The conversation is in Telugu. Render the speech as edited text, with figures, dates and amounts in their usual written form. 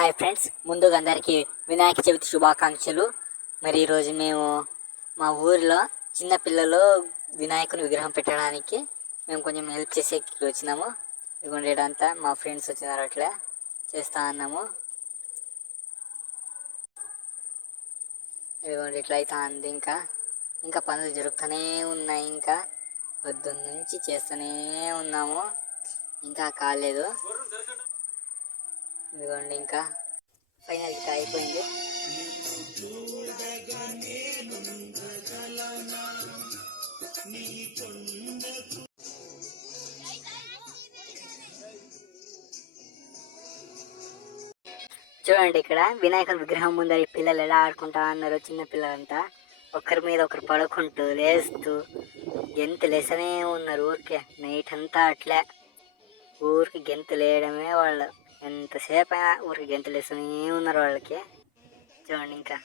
హాయ్ ఫ్రెండ్స్, ముందుగా అందరికీ వినాయక చవితి శుభాకాంక్షలు. మరి ఈరోజు మేము మా ఊరిలో చిన్నపిల్లలు వినాయకుని విగ్రహం పెట్టడానికి మేము కొంచెం హెల్ప్ చేసేకి వచ్చినాము. ఇదిగోండి అంతా మా ఫ్రెండ్స్ వచ్చినారు, అట్లా చేస్తా అన్నాము. ఇదిగోండి ఇట్లా అయితే అంది. ఇంకా పనులు జరుగుతూనే ఉన్నాయి. ఇంకా పొద్దున్న నుంచి చేస్తూనే ఉన్నాము, ఇంకా కాలేదు. ఇదిగోండి ఇంకా ఫైనల్ ఇంకా అయిపోయింది. చూడండి, ఇక్కడ వినాయకుని విగ్రహం ముందర పిల్లలు ఎలా ఆడుకుంటా అన్నారు. చిన్న పిల్లలంతా ఒకరి మీద ఒకరు పడుకుంటూ లేస్తూ గెంతులు వేస్తూనే ఉన్నారు. ఊరికే నైట్ అంతా అట్లే ఊరికి గెంతులు వేయడమే వాళ్ళు. ఎంతసేపు అయినా ఊరికి గెంతులు వేస్తూనే ఉన్నారు వాళ్ళకి. చూడండి ఇంకా